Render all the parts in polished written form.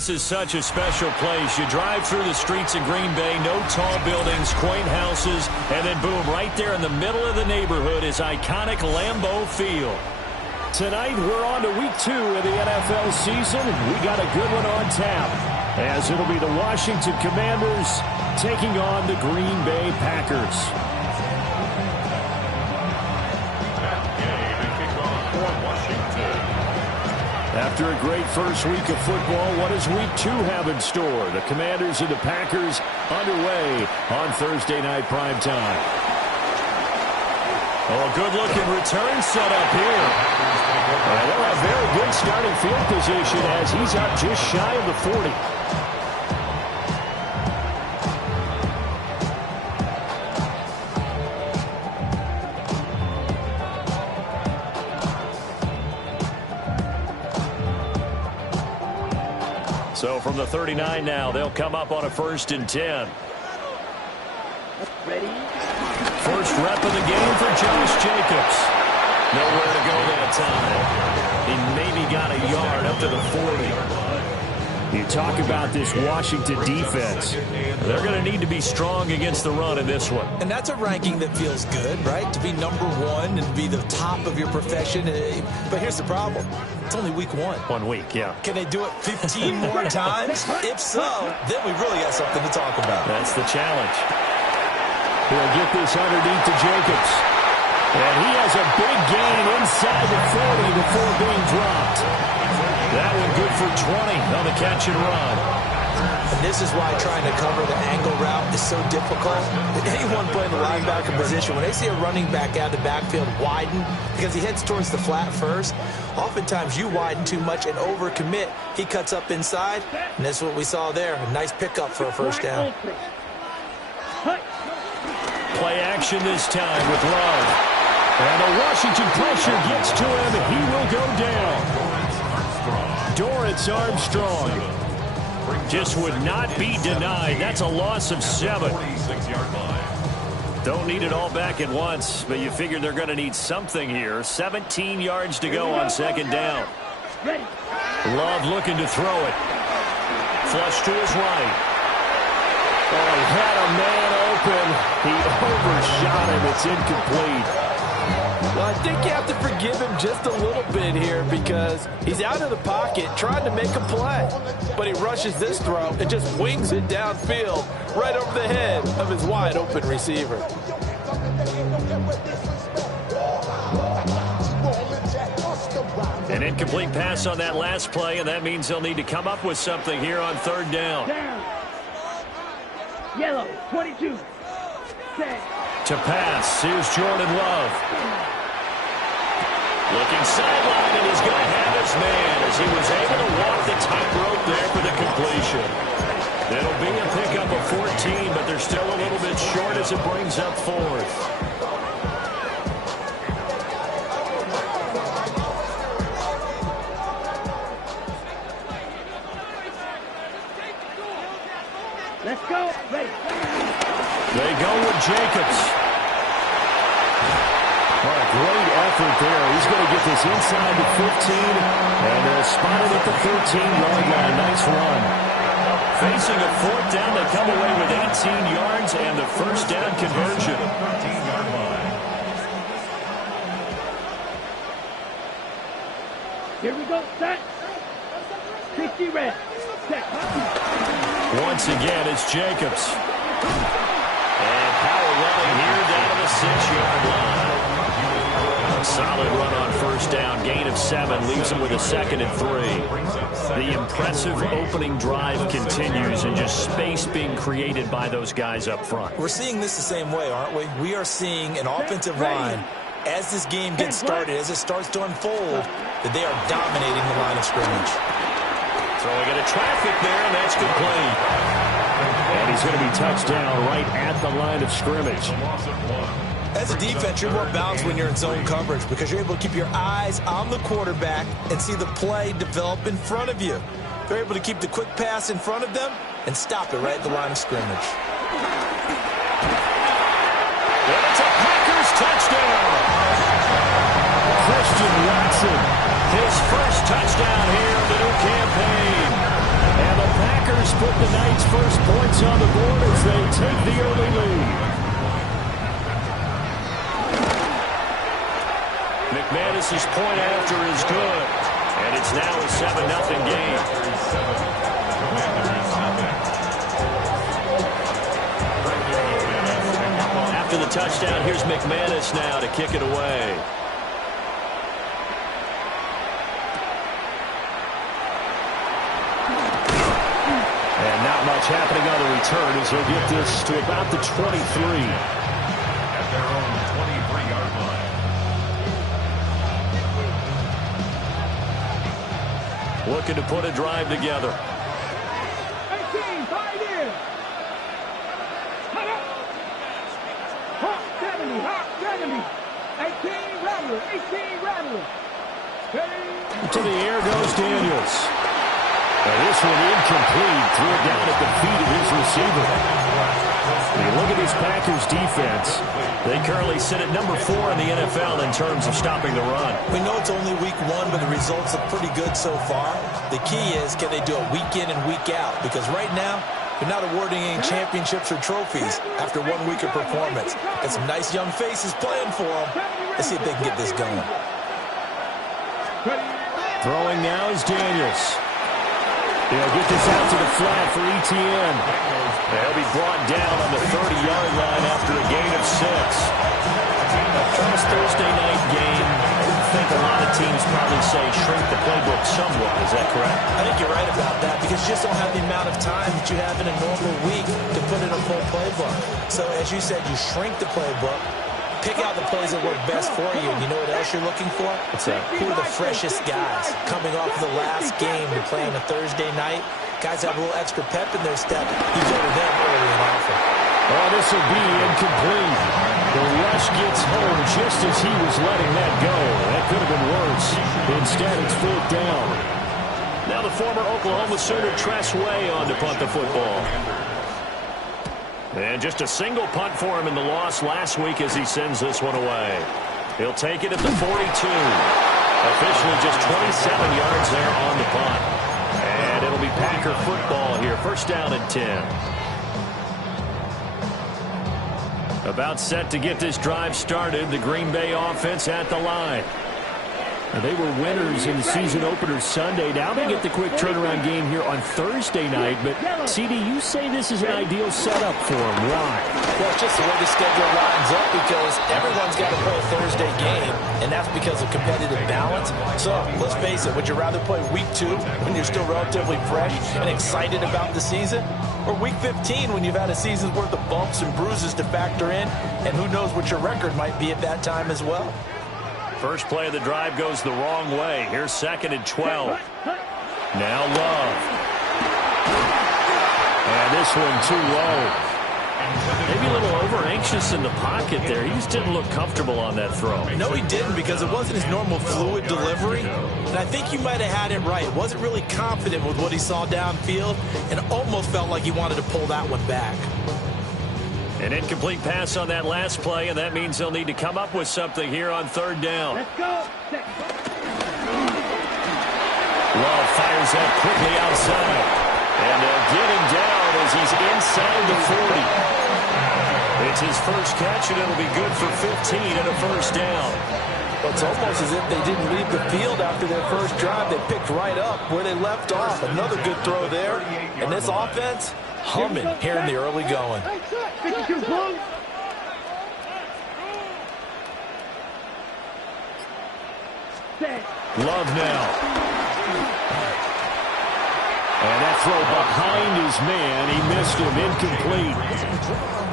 this is such a special place. You drive through the streets of Green Bay, no tall buildings, quaint houses, and then boom, right there in the middle of the neighborhood is iconic Lambeau Field. Tonight, we're on to week 2 of the NFL season. We got a good one on tap, as it'll be the Washington Commanders taking on the Green Bay Packers. After a great first week of football, what does week 2 have in store? The Commanders and the Packers underway on Thursday night primetime. Oh, a good-looking return set up here. They'll have very good starting field position as he's up just shy of the 40. So from the 39 now, they'll come up on a 1st and 10. Ready? First rep of the game for Josh Jacobs. Nowhere to go that time. He maybe got a yard up to the 40. You talk about this Washington defense. They're going to need to be strong against the run in this one. And that's a ranking that feels good, right? To be number 1 and be the top of your profession. But here's the problem. It's only week 1. 1 week, yeah. Can they do it 15 more times? If so, then we really got something to talk about. That's the challenge. He'll get this underneath to Jacobs. And he has a big gain inside the 40 before being dropped. That one good for 20 on the catch and run. And this is why trying to cover the angle route is so difficult. Anyone playing the linebacker position, when they see a running back out of the backfield widen, because he heads towards the flat first, oftentimes you widen too much and overcommit. He cuts up inside, and that's what we saw there. A nice pickup for a first down. Play action this time with Love. And the Washington pressure gets to him, and he will go down. Dorrance Armstrong just would not be denied. That's a loss of 7. Don't need it all back at once, but you figure they're going to need something here. 17 yards to go on 2nd down. Love looking to throw it. Flush to his right. Oh, he had a man open. He overshot him. It's incomplete. Well, I think you have to forgive him just a little bit here because he's out of the pocket trying to make a play. But he rushes this throw and just wings it downfield right over the head of his wide-open receiver. An incomplete pass on that last play, and that means they'll need to come up with something here on 3rd down. Yellow, 22. Set. To pass, here's Jordan Love. Looking sideline, and he's going to have his man as he was able to walk the tightrope there for the completion. It'll be a pickup of 14, but they're still a little bit short as it brings up 4th. Let's go. Ready. They go with Jacobs. What a great effort there. He's going to get this inside the 15, and they'll spot it at the 13-yard line. Nice run. Facing a 4th down, they come away with 18 yards and the 1st down conversion. Here we go. Set. 60 red. Set. Once again, it's Jacobs. And power running here down to the 6-yard line. A solid run on 1st down. Gain of 7 leaves him with a 2nd and 3. The impressive opening drive continues and just space being created by those guys up front. We're seeing this the same way, aren't we? We are seeing an offensive line, as this game gets started, as it starts to unfold, that they are dominating the line of scrimmage. Throwing it at traffic there, and that's complete. And he's going to be touched down right at the line of scrimmage. As a defense, you're more balanced when you're in zone coverage because you're able to keep your eyes on the quarterback and see the play develop in front of you. They're able to keep the quick pass in front of them and stop it right at the line of scrimmage. And it's a Packers touchdown. Christian Watson, his first touchdown here of the new campaign. And points on the board as they take the early lead. McManus's point after is good. And it's now a 7-0 game. After the touchdown, here's McManus now to kick it away. And not much happening on the return as they'll get this to about the 23. At their own 23-yard line. Looking to put a drive together. 18, 5 in. Hawk 70, Hawk 70. 18, Rattler, 18, Rattler. To the air goes Daniels. And this one incomplete. Threw it down at the feet of his receiver. When you look at this Packers defense, they currently sit at number 4 in the NFL in terms of stopping the run. We know it's only week 1, but the results look pretty good so far. The key is, can they do it week in and week out? Because right now, they're not awarding any championships or trophies after 1 week of performance. Got some nice young faces playing for them. Let's see if they can get this going. Throwing now is Daniels. They'll get this out to the flat for Etienne. They'll be brought down on the 30-yard line after a gain of 6. This Thursday night game, I think a lot of teams probably say shrink the playbook somewhat. Is that correct? I think you're right about that because you just don't have the amount of time that you have in a normal week to put in a full playbook. So as you said, you shrink the playbook, pick out the plays that work best for you. And you know what else you're looking for? What's that? Who are the freshest guys coming off of the last game to play on a Thursday night? Guys have a little extra pep in their step. You go to them early and often. Oh, this will be incomplete. The rush gets home just as he was letting that go. That could have been worse. Instead, it's 4th down. Now the former Oklahoma Sooner Tress Way on to punt the football. And just a single punt for him in the loss last week as he sends this one away. He'll take it at the 42. Officially just 27 yards there on the punt. And it'll be Packer football here. 1st down and 10. About set to get this drive started. The Green Bay offense at the line. They were winners in the season opener Sunday. Now they get the quick turnaround game here on Thursday night. But, CD, you say this is an ideal setup for them. Why? Well, it's just the way the schedule lines up because everyone's got to play a Thursday game, and that's because of competitive balance. So, let's face it, would you rather play week 2 when you're still relatively fresh and excited about the season? Or week 15 when you've had a season's worth of bumps and bruises to factor in, and who knows what your record might be at that time as well? First play of the drive goes the wrong way. Here's 2nd and 12. Now Love. And this one too low. Maybe a little over-anxious in the pocket there. He just didn't look comfortable on that throw. No, he didn't because it wasn't his normal fluid delivery. And I think you might have had it right. Wasn't really confident with what he saw downfield and almost felt like he wanted to pull that one back. An incomplete pass on that last play, and that means they'll need to come up with something here on 3rd down. Let's go. Love fires that quickly outside. And they'll get him down as he's inside the 40. It's his first catch, and it'll be good for 15 and a 1st down. Well, it's almost as if they didn't leave the field after their first drive. They picked right up where they left off. Another good throw there. And this offense, humming here in the early going. 52 points. Love now. And that throw behind his man. He missed him. Incomplete.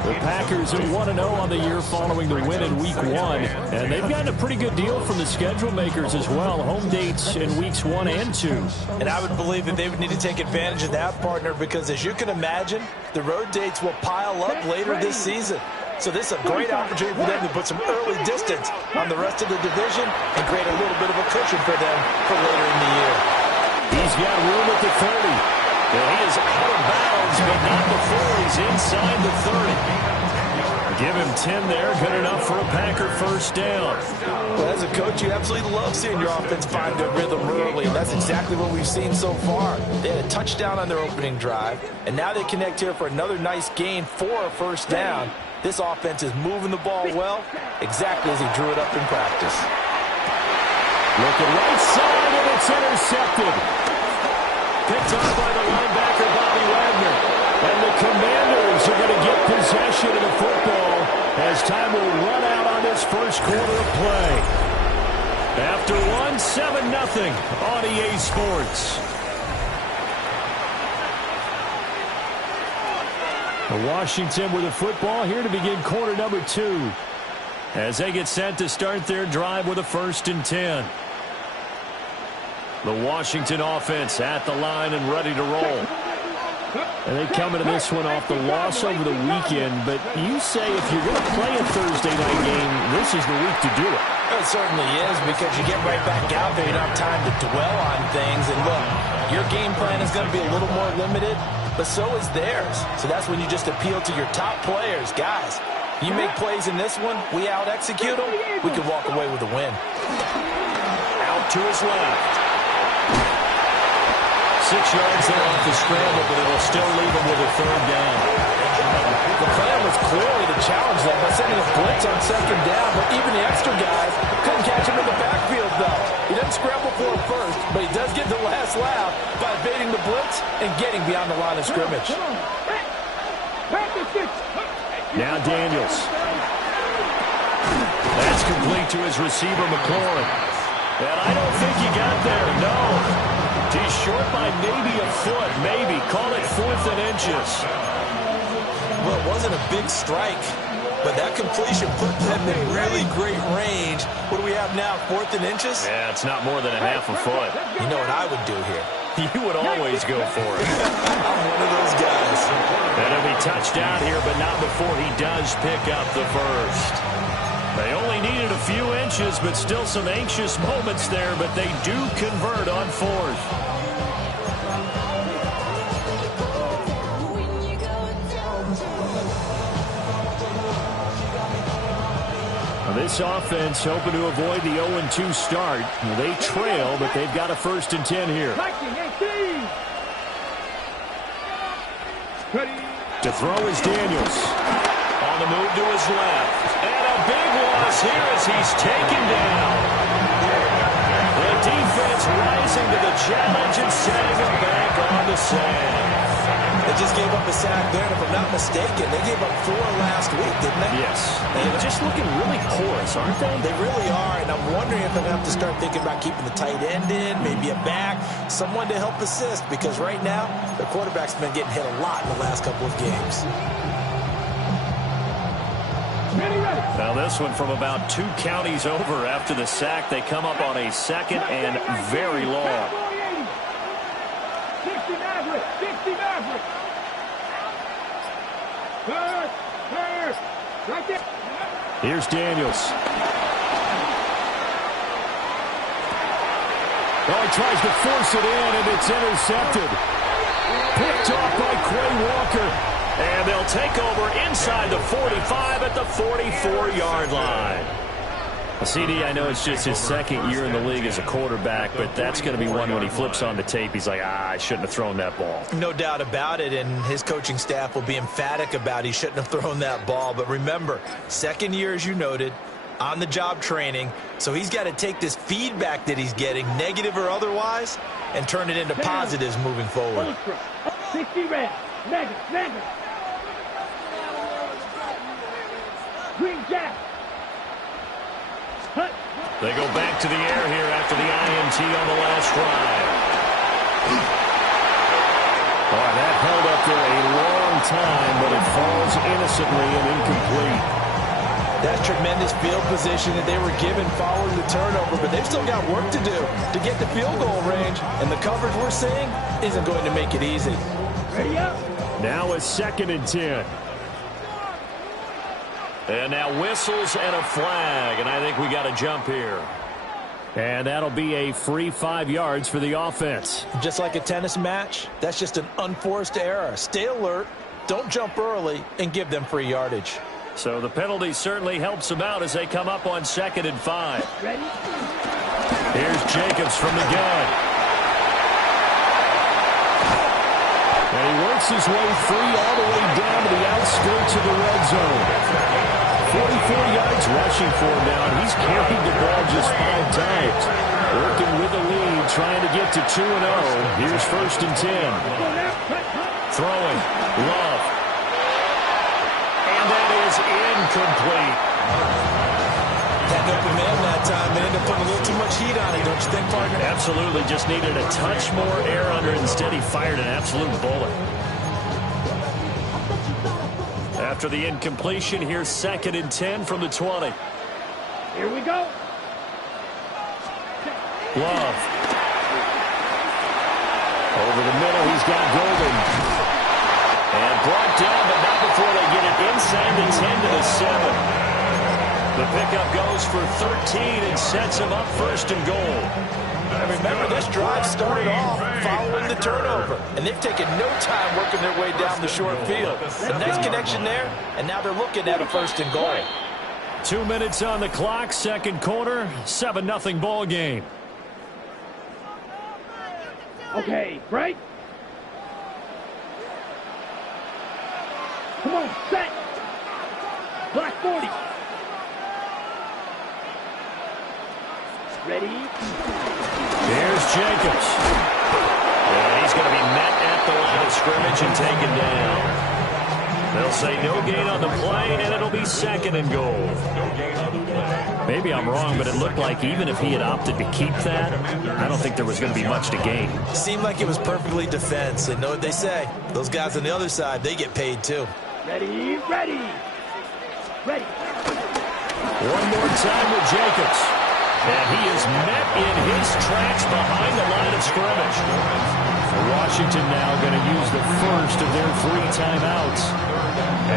The Packers are 1-0 on the year following the win in Week 1. And they've gotten a pretty good deal from the schedule makers as well. Home dates in Weeks 1 and 2. And I would believe that they would need to take advantage of that, partner, because as you can imagine, the road dates will pile up later this season. So this is a great opportunity for them to put some early distance on the rest of the division and create a little bit of a cushion for them for later in the year. He's got room at the 30. Well, he is out of bounds, but not before he's inside the 30. Give him 10 there. Good enough for a Packer first down. Well, as a coach, you absolutely love seeing your offense find their rhythm early, and that's exactly what we've seen so far. They had a touchdown on their opening drive, and now they connect here for another nice gain for a first down. This offense is moving the ball well, exactly as he drew it up in practice. Looking right side, and it's intercepted. Picked up by the linebacker, Bobby Wagner. And the Commanders are going to get possession of the football as time will run out on this first quarter of play. After one, 7-0 on EA Sports. Washington with the football here to begin quarter number 2. As they get set to start their drive with a 1st and 10. The Washington offense at the line and ready to roll. And they come into this one off the loss over the weekend, but you say if you're going to play a Thursday night game, this is the week to do it. It certainly is, because you get right back out there. You don't have time to dwell on things. And look, your game plan is going to be a little more limited, but so is theirs. So that's when you just appeal to your top players. Guys, you make plays in this one, we out-execute them, we can walk away with a win. Out to his left. 6 yards there off the scramble, but it'll still leave him with a 3rd down. The plan was clearly to challenge them by sending a blitz on 2nd down, but even the extra guys couldn't catch him in the backfield, though. He doesn't scramble for it first, but he does get the last laugh by evading the blitz and getting beyond the line of scrimmage. Now Daniels. That's complete to his receiver, McLaurin. And I don't think he got there, no. He's short by maybe a foot, maybe. Call it 4th and inches. Well, it wasn't a big strike, but that completion put them in really great range. What do we have now, 4th and inches? Yeah, it's not more than a half a foot. You know what I would do here? You would always go for it. I'm one of those guys. And he'll be touched out here, but not before he does pick up the first. They only needed a few inches, but still some anxious moments there, but they do convert on 4th. This offense hoping to avoid the 0-2 start. They trail, but they've got a 1st and 10 here. To throw is Daniels. On the move to his left. And a big loss here as he's taken down. The defense rising to the challenge and setting him back on the sand. They just gave up a sack there, and if I'm not mistaken, they gave up 4 last week, didn't they? Yes. They're just looking really porous, aren't they? They really are, and I'm wondering if they're going to have to start thinking about keeping the tight end in, maybe a back, someone to help assist, because right now, their quarterback's been getting hit a lot in the last couple of games. Now this one from about 2 counties over after the sack. They come up on a 2nd and very long. 60 Maverick. Right there. Here's Daniels. Oh, he tries to force it in, and it's intercepted. Picked off by Quay Walker. And they'll take over inside the 45 at the 44-yard line. CD, I know it's just his 2nd year in the league as a quarterback, but that's going to be one when he flips on the tape. He's like, I shouldn't have thrown that ball. No doubt about it, and his coaching staff will be emphatic about he shouldn't have thrown that ball. But remember, 2nd year, as you noted, on-the-job training, so he's got to take this feedback that he's getting, negative or otherwise, and turn it into positives moving forward. 60 red. Negative. Green jack. They go back to the air here after the INT on the last drive. Oh, that held up there a long time, but it falls innocently and incomplete. That's tremendous field position that they were given following the turnover, but they've still got work to do to get the field goal range, and the coverage we're seeing isn't going to make it easy. Ready up. Now a 2nd and 10. And now whistles and a flag, and I think we got a jump here. And that'll be a free 5 yards for the offense. Just like a tennis match, that's just an unforced error. Stay alert, don't jump early, and give them free yardage. So the penalty certainly helps them out as they come up on 2nd and 5. Ready? Here's Jacobs from the gun. And he works his way free all the way down to the outskirts of the red zone. 44 yards rushing for him now, and he's carried the ball just 5 times. Working with the lead, trying to get to 2-0. Here's 1st and 10. Throwing. Love. And that is incomplete. Had open man that time, and ended up putting a little too much heat on it, don't you think, partner? Absolutely, just needed a touch more air under it. Instead, he fired an absolute bullet. After the incompletion, here's 2nd and 10 from the 20. Here we go. Love. Over the middle, he's got Golden. And brought down, but not before they get it inside the 10 to the 7. The pickup goes for 13 and sets him up 1st and goal. And remember, this drive started off following the turnover, and they've taken no time working their way down the short field. A nice connection there, and now they're looking at a 1st and goal. 2 minutes on the clock, 2nd quarter, 7-0 ball game. Okay, break. Come on, set. Black 40. Ready? Here's Jacobs. And he's going to be met at the line of scrimmage and taken down. They'll say no gain on the play, and it'll be 2nd and goal. Maybe I'm wrong, but it looked like even if he had opted to keep that, I don't think there was going to be much to gain. Seemed like it was perfectly defense, and know what they say. Those guys on the other side, they get paid too. Ready, ready. Ready. One more time with Jacobs. And he is met in his tracks behind the line of scrimmage. Washington now going to use the first of their 3 timeouts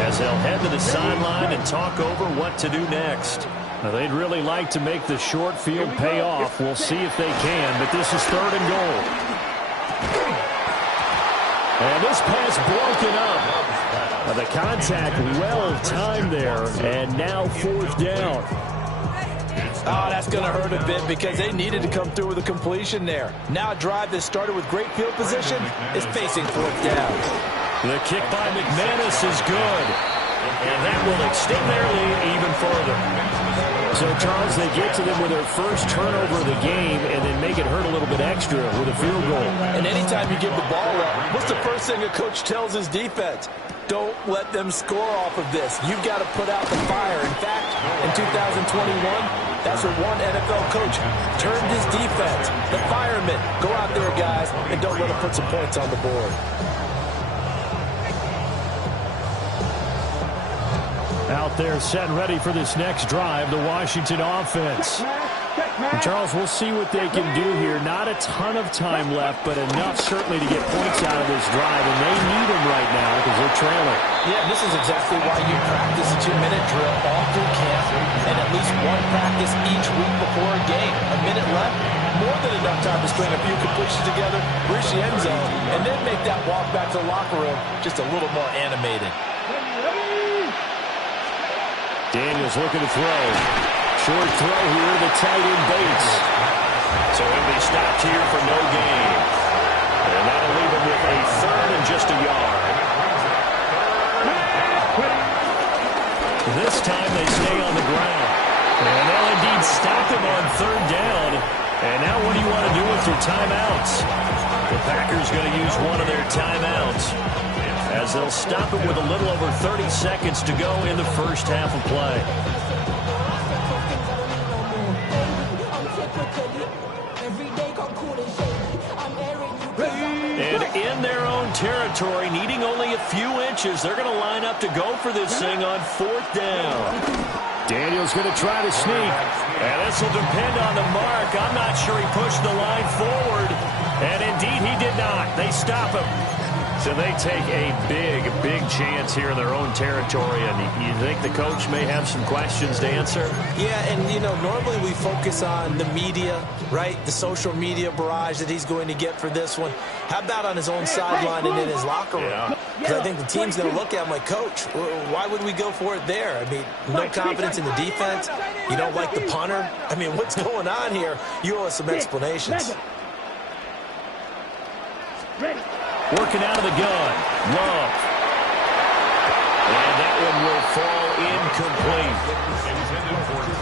as they'll head to the sideline and talk over what to do next. Now, they'd really like to make the short field pay off. We'll see if they can, but this is 3rd and goal. And this pass broken up. Now, the contact well timed there, and now 4th down. Oh, that's going to hurt a bit because they needed to come through with a completion there. Now a drive that started with great field position is facing 4th down. The kick by McManus is good. And that will extend their lead even further. So, Charles, they get to them with their first turnover of the game and then make it hurt a little bit extra with a field goal. And anytime you give the ball up, what's the first thing a coach tells his defense? Don't let them score off of this. You've got to put out the fire. In fact, in 2021, that's what one NFL coach turned his defense. The firemen. Go out there, guys, and don't let them put some points on the board. Out there set and ready for this next drive, the Washington offense. And Charles, we'll see what they can do here. Not a ton of time left, but enough certainly to get points out of this drive, and they need them right now because they're trailing. Yeah, this is exactly why you practice a 2-minute drill all through camp and at least one practice each week before a game. A minute left, more than enough time to string a few completions together, reach the end zone, and then make that walk back to the locker room just a little more animated. Daniels looking to throw. Short throw here, the tight end Bates. So he'll be stopped here for no gain. And that'll leave him with a 3rd and just a yard. This time they stay on the ground. And they'll indeed stop him on 3rd down. And now what do you want to do with your timeouts? The Packers going to use one of their timeouts, as they'll stop it with a little over 30 seconds to go in the first half of play. And in their own territory, needing only a few inches, they're going to line up to go for this thing on 4th down. Daniels going to try to sneak. And this will depend on the mark. I'm not sure he pushed the line forward. And indeed, he did not. They stop him. So they take a big, big chance here in their own territory. And you think the coach may have some questions to answer? Yeah, and, you know, normally we focus on the media, right? The social media barrage that he's going to get for this one. How about on his own sideline and in his locker room? Yeah. Because I think the team's going to look at him like, Coach, why would we go for it there? I mean, no confidence in the defense. You don't like the punter. I mean, what's going on here? You owe us some explanations. Working out of the gun. Love. And that one will fall incomplete.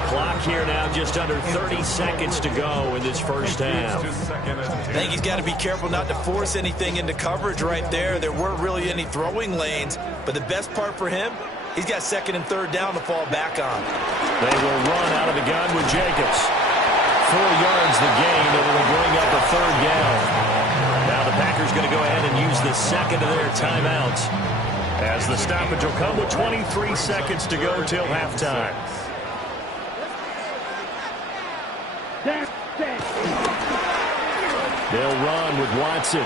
Clock here now, just under 30 seconds to go in this first half. I think he's got to be careful not to force anything into coverage right there. There weren't really any throwing lanes, but the best part for him, he's got second and third down to fall back on. They will run out of the gun with Jacobs. 4 yards the gain, and it'll bring up a third down. Now the Packers going to go ahead and use the second of their timeouts, as the stoppage will come with 23 seconds to go till halftime. They'll run with Watson.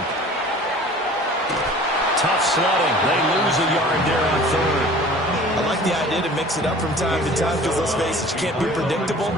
Tough sledding. They lose a yard there on third. I like the idea to mix it up from time to time because, let's face it, you can't be predictable.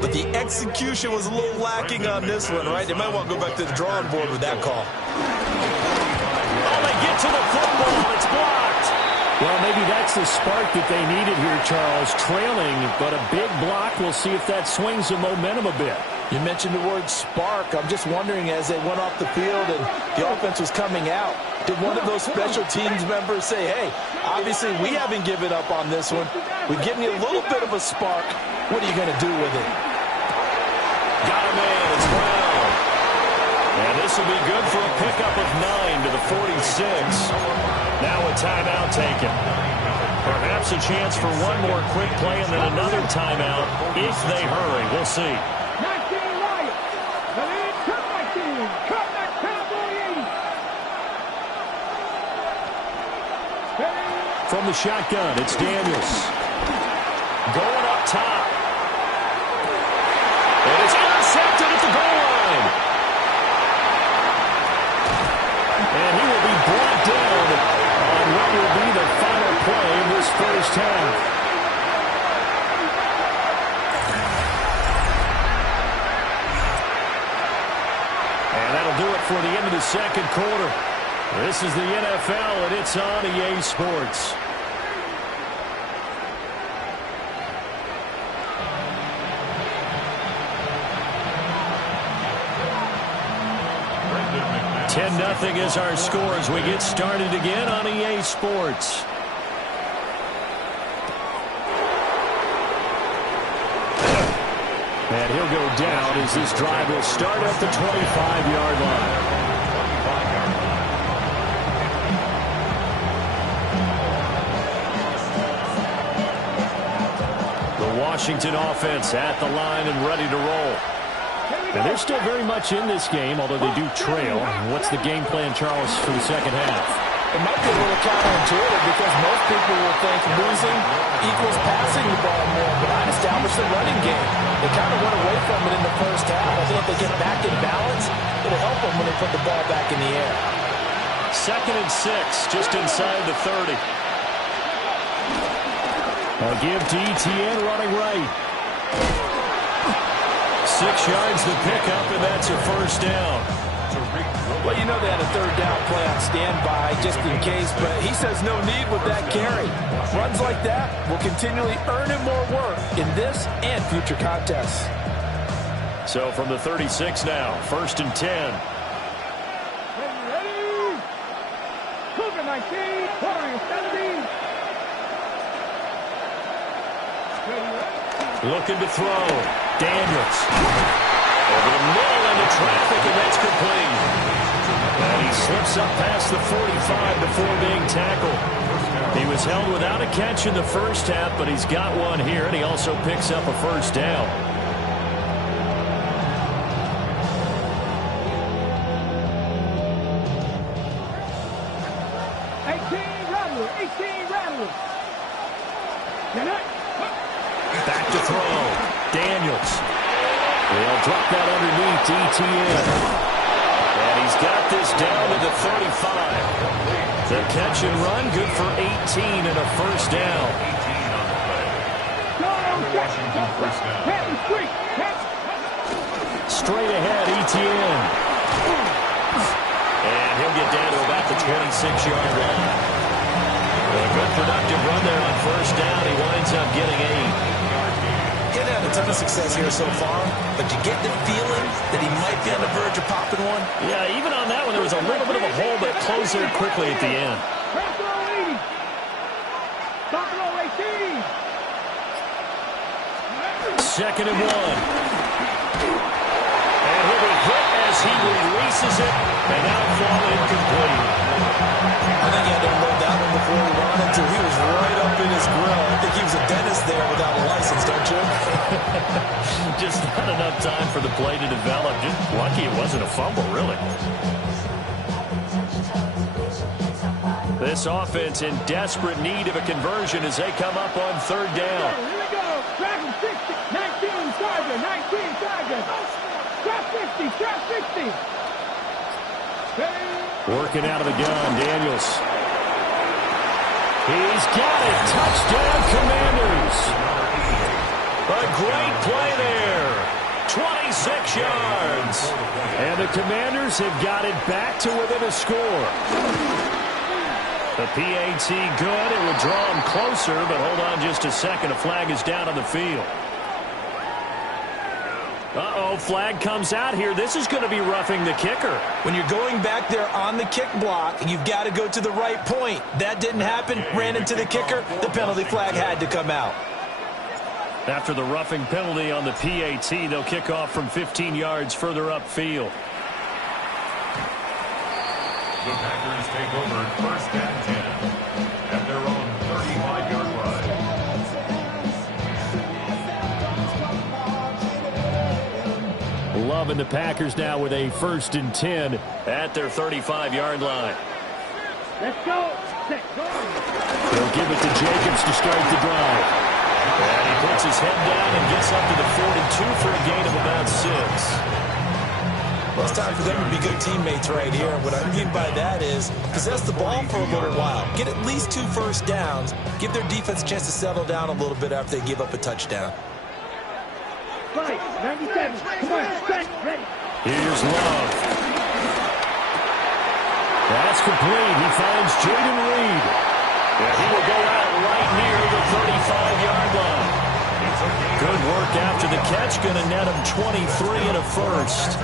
But the execution was a little lacking on this one, right? They might want to go back to the drawing board with that call. Oh, they get to the football. It's blocked. Well, maybe that's the spark that they needed here, Charles. Trailing, but a big block. We'll see if that swings the momentum a bit. You mentioned the word spark. I'm just wondering, as they went off the field and the offense was coming out, did one of those special teams members say, hey, obviously we haven't given up on this one. We've given you a little bit of a spark. What are you going to do with it? Got a man. It's Brown. And this will be good for a pickup of 9 to the 46. Now a timeout taken. Perhaps a chance for one more quick play and then another timeout if they hurry. We'll see. From the shotgun, it's Daniels. Going up top. And it's intercepted at the goal line. And he will be brought down on what will be the final play in this first half. And that'll do it for the end of the second quarter. This is the NFL, and it's on EA Sports. Nothing is our score as we get started again on EA Sports. And he'll go down as this drive will start at the 25-yard line. The Washington offense at the line and ready to roll. And they're still very much in this game, although they do trail. What's the game plan, Charles, for the second half? It might be a little counterintuitive because most people will think losing equals passing the ball more, but I'd establish the running game. They kind of went away from it in the first half. I think if they get back in balance, it'll help them when they put the ball back in the air. 2nd and 6, just inside the 30. I'll give to Etienne running right. 6 yards the pickup, and that's a first down. Well, you know they had a third down play on standby just in case, but he says no need with that carry. Runs like that will continually earn him more work in this and future contests. So from the 36 now, 1st and 10. Ready? Cougar 19, quarter 17. Looking to throw. Daniels. Over the middle into traffic, and that's complete. And he slips up past the 45 before being tackled. He was held without a catch in the first half, but he's got one here, and he also picks up a first down. Back to throw. Daniels. They'll drop that underneath to Etienne. And he's got this down to the 35. The catch and run, good for 18 and a first down. Straight ahead, Etienne. And he'll get down to about the 26-yard line. ton of success here so far, but you get the feeling that he might be on the verge of popping one. Yeah, even on that one, there was a little bit of a hole, but closed there quickly at the end. Second and 1. And he'll be hit as he releases it, and that'll fall incomplete. I think he had to unload that one before he wanted to. He was right up in his grill. I think he was a dentist there without a license, don't you? Just not enough time for the play to develop. Just lucky it wasn't a fumble, really. This offense in desperate need of a conversion as they come up on third down. Here we go. Track 60. 19 Charger. 19 Charger. Trap 50. Trap 60. Working out of the gun, Daniels. He's got it. Touchdown, Commanders. A great play there. 26 yards. And the Commanders have got it back to within a score. The PAT good. It would draw him closer, but hold on just a second. A flag is down on the field. Uh-oh, flag comes out here. This is going to be roughing the kicker. When you're going back there on the kick block, you've got to go to the right point. That didn't happen. Ran into the kicker. The penalty flag had to come out. After the roughing penalty on the PAT, they'll kick off from 15 yards further upfield. The Packers take over first and 10 at their own 35-yard line. Love and the Packers now with a first and 10 at their 35-yard line. Let's go. They'll give it to Jacobs to start the drive. And he puts his head down and gets up to the 42 for a gain of about 6. Well, it's time for them to be good teammates right here. What I mean by that is possess the ball for a little while. Get at least 2 first downs. Give their defense a chance to settle down a little bit after they give up a touchdown. 97. Come on, set, ready. Here's Love. That's complete. He finds Jaden Reed. And he will go out right near the 35-yard line. Good work after the catch. Going to net him 23 and a first.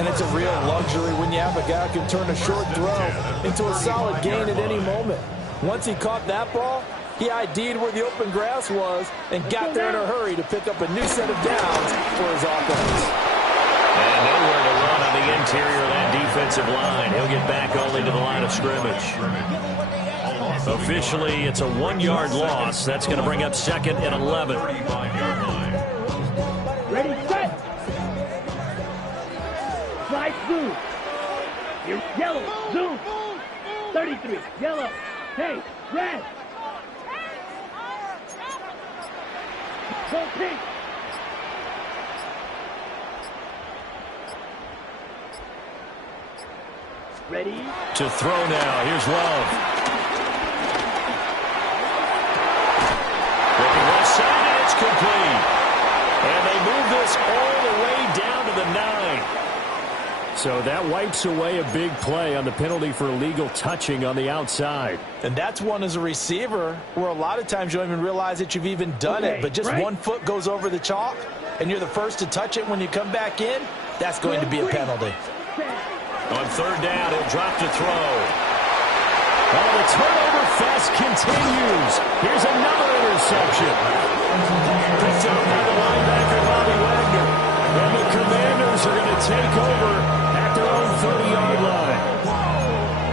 And it's a real luxury when you have a guy who can turn a short throw into a solid gain at any moment. Once he caught that ball, he ID'd where the open grass was and got there in a hurry to pick up a new set of downs for his offense. And nowhere to run on the interior of that defensive line. He'll get back only to the line of scrimmage. Officially, it's a 1-yard loss. That's going to bring up second and 11. Ready, set. Slide zoom. Here, yellow, zoom. 33, yellow. Hey, red. Go pink. Ready? To throw now. Here's Love. Looking left side, and it's complete. And they move this all the way down to the 9. So that wipes away a big play on the penalty for illegal touching on the outside. And that's one as a receiver where a lot of times you don't even realize that you've even done it. But just one foot goes over the chalk, and you're the first to touch it when you come back in, that's going to be a penalty. On third down, he'll drop to throw. Oh, the turnover fest continues. Here's another interception. Picked up by the linebacker, Bobby Wagner. And the Commanders are going to take over at their own 30-yard line.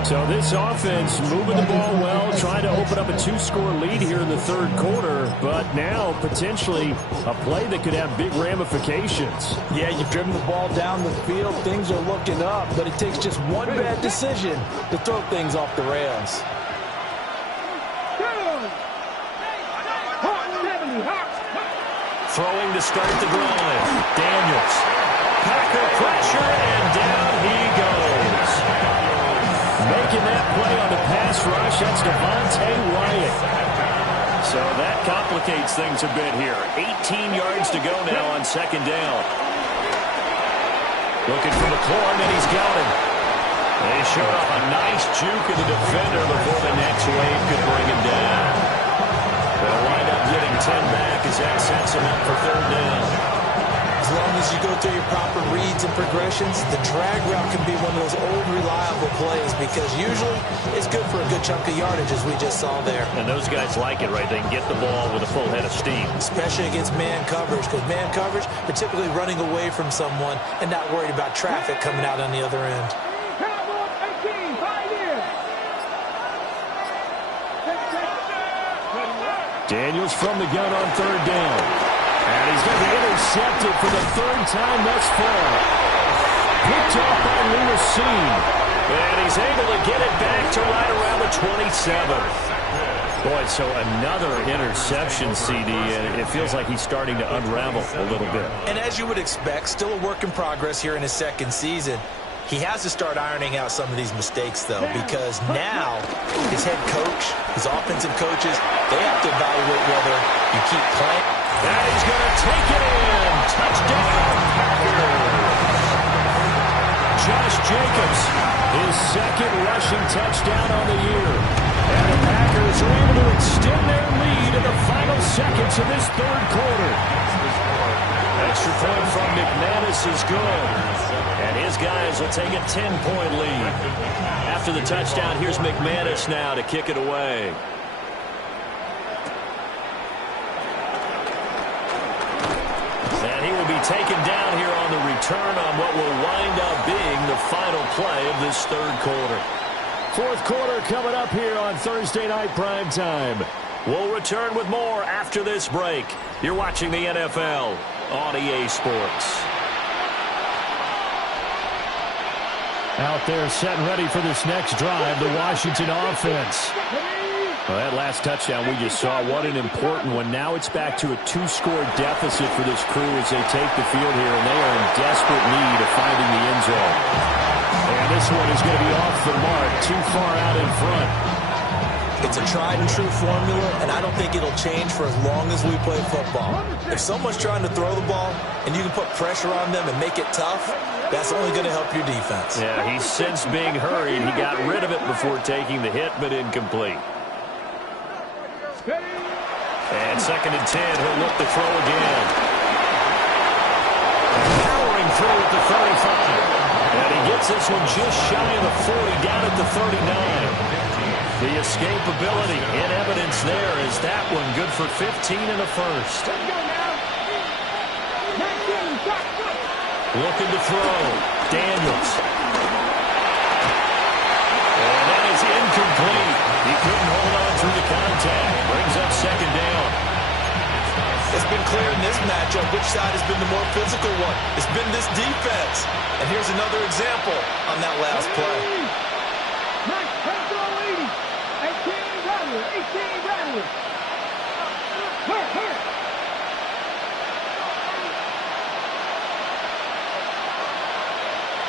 So this offense moving the ball well, trying to open up a 2-score lead here in the third quarter, but now potentially a play that could have big ramifications. Yeah, you've driven the ball down the field. Things are looking up, but it takes just one bad decision to throw things off the rails. Throwing to start the drive. Daniels. Packer pressure, and down he goes. Making that play on the pass rush, that's Devontae Wyatt. So that complicates things a bit here. 18 yards to go now on second down. Looking for McLaurin, and he's got him. They show off a nice juke of the defender before the next wave could bring him down. They'll wind up getting 10 back as that sets him up for third down. As long as you go through your proper reads and progressions, the drag route can be one of those old reliable plays because usually it's good for a good chunk of yardage, as we just saw there. And those guys like it, right? They can get the ball with a full head of steam. Especially against man coverage, because man coverage, they're typically running away from someone and not worried about traffic coming out on the other end. Daniels from the gun on third down. And he's going to be intercepted for the third time thus far. Picked off by Lewis Cine. And he's able to get it back to right around the 27. Boy, so another interception, CD, and it feels like he's starting to unravel a little bit. And as you would expect, still a work in progress here in his second season. He has to start ironing out some of these mistakes, though, because now his head coach, his offensive coaches, they have to evaluate whether you keep playing. And he's going to take it in. Touchdown, Packers. Josh Jacobs, his second rushing touchdown on the year. And the Packers are able to extend their lead in the final seconds of this third quarter. Extra point from McManus is good. And his guys will take a 10-point lead. After the touchdown, here's McManus now to kick it away. And he will be taken down here on the return on what will wind up being the final play of this third quarter. Fourth quarter coming up here on Thursday Night Prime Time. We'll return with more after this break. You're watching the NFL on EA Sports. Out there set and ready for this next drive, the Washington offense. Well, that last touchdown we just saw, what an important one. Now it's back to a 2-score deficit for this crew as they take the field here, and they are in desperate need of finding the end zone. And this one is going to be off the mark, too far out in front. It's a tried-and-true formula, and I don't think it'll change for as long as we play football. If someone's trying to throw the ball and you can put pressure on them and make it tough, that's only going to help your defense. Yeah, he's since being hurried. He got rid of it before taking the hit, but incomplete. And 2nd and 10, he'll look to throw again. Powering through at the 35. And he gets this one just shy of the 40, down at the 39. The escapability in evidence there is that one good for 15 in the first. Looking to throw. Daniels. And that is incomplete. He couldn't hold on through the contact. Brings up 2nd down. It's been clear in this matchup which side has been the more physical one. It's been this defense. And here's another example on that last play. 18 Rattler. Hurt.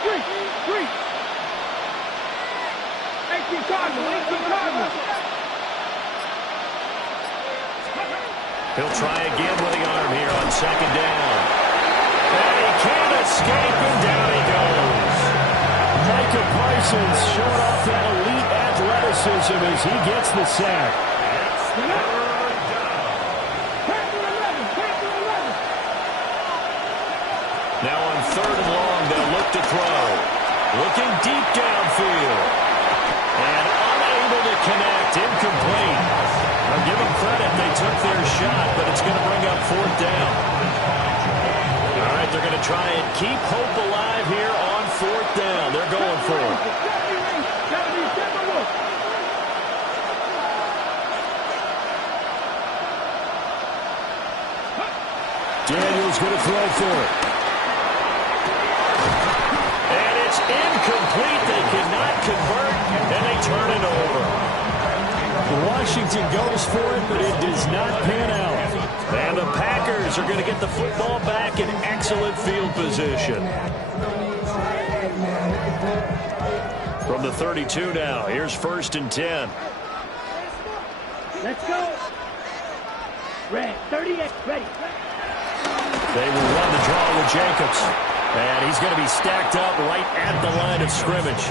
3. 18 Cardinal. He'll try again with the arm here on 2nd down. And he can't escape, and down he goes. Micah Parsons showing off that elite athleticism as he gets the sack. Now on 3rd and long, they'll look to throw. Looking deep downfield. And unable to connect, incomplete. I'll give them credit, they took their shot, but it's going to bring up 4th down. All right, they're going to try and keep hope alive here on 4th down. They're going for it. Daniels going to throw for it. And it's incomplete. They cannot convert, and they turn it over. Washington goes for it, but it does not pan out. And the Packers are going to get the football back in excellent field position. From the 32 now, here's 1st and 10. Let's go. Red, 38, ready. They will run the draw with Jacobs. And he's going to be stacked up right at the line of scrimmage.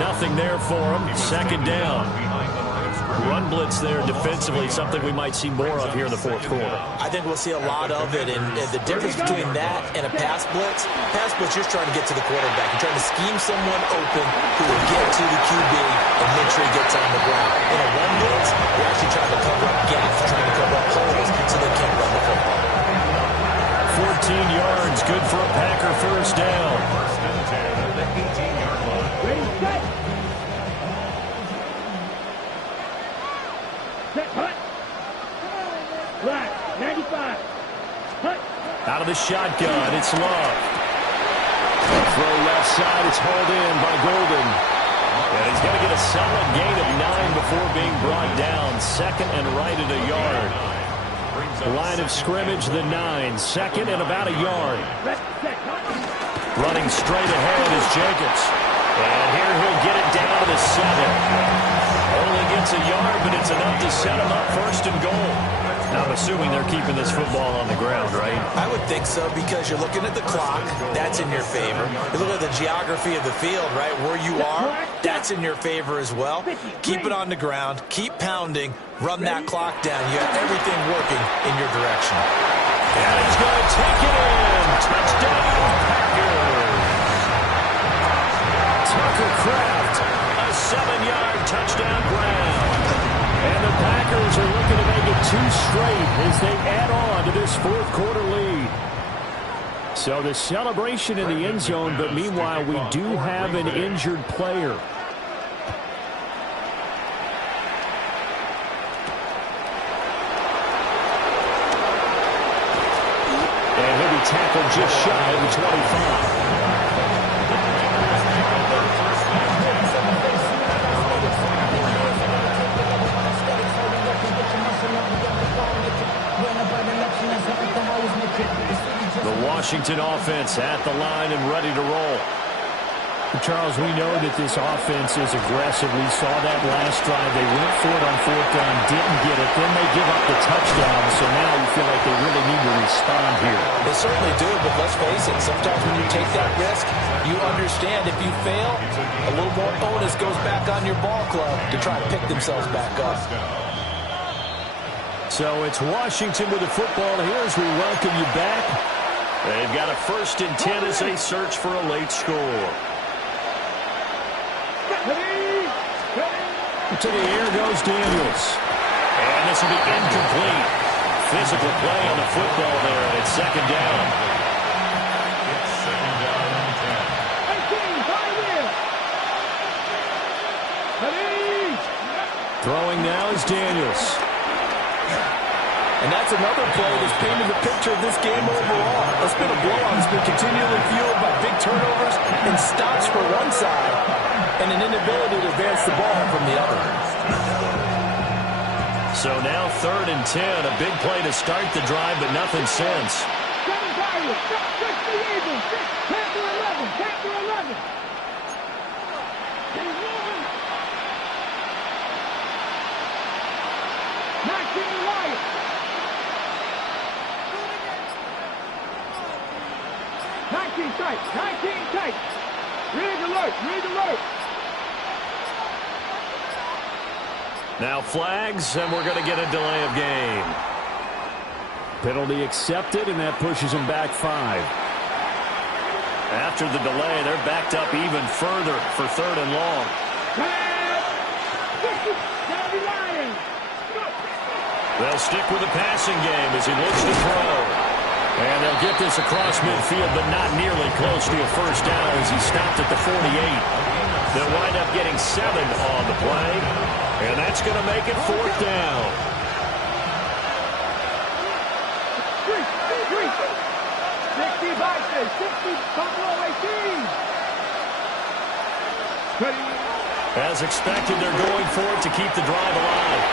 Nothing there for him. 2nd down. Run blitz there defensively, something we might see more of here in the fourth quarter. I think we'll see a lot of it, and the difference between that and a pass blitz, you're just trying to get to the quarterback. You're trying to scheme someone open who will get to the QB and make sure he gets on the ground. In a run blitz, you're actually trying to cover up gaps, trying to cover up holes so they can't run the football. 14 yards, good for a Packer first down. First and 10 at the 18-yard line. Ready, set. Set, hut. Flat, 95. Hut. Out of the shotgun, it's Love. Throw left side, it's hauled in by Golden. And he's going to get a solid gain of 9 before being brought down. Second and right at a yard. Line of scrimmage, the 9. Second and about a yard. Running straight ahead is Jacobs. And here he'll get it down to the 7. Only gets a yard, but it's enough to set him up first and goal. Now, I'm assuming they're keeping this football on the ground, right? I would think so, because you're looking at the clock. That's in your favor. You look at the geography of the field, right? Where you are, that's in your favor as well. Keep it on the ground. Keep pounding. Run that clock down. You have everything working in your direction. And he's going to take it in. Touchdown, Packers. Tucker Kraft, a 7-yard touchdown grab. And the Packers are looking to make it 2 straight as they add on to this fourth quarter lead. So the celebration in the end zone, but meanwhile we do have an injured player. And he'll be tackled just shy of the 25. The Washington offense at the line and ready to roll. Charles, we know that this offense is aggressive. We saw that last drive. They went for it on fourth down, didn't get it. Then they give up the touchdown. So now you feel like they really need to respond here. They certainly do, but let's face it. Sometimes when you take that risk, you understand if you fail, a little more onus goes back on your ball club to try to pick themselves back up. So it's Washington with the football here as we welcome you back. They've got a 1st and 10 as they search for a late score. To the air goes Daniels. And this will be incomplete. Physical play on the football there, and it's 2nd down. It's 2nd down and 10. Throwing now is Daniels. And that's another play that's painted the picture of this game overall. It's been a blowout. It's been continually fueled by big turnovers and stops for one side and an inability to advance the ball from the other. So now 3rd and 10. A big play to start the drive, but nothing since. Tight. 19 tight. Rig alert. Now flags, and we're going to get a delay of game. Penalty accepted, and that pushes them back 5. After the delay, they're backed up even further for 3rd and long. They'll stick with the passing game as he looks to throw. And they'll get this across midfield, but not nearly close to a first down as he stopped at the 48. They'll wind up getting 7 on the play, and that's going to make it 4th down. 60 Vikings, 60 Buffalo 18. As expected, they're going for it to keep the drive alive.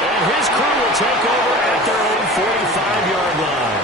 And his crew will take over at their own 45-yard line.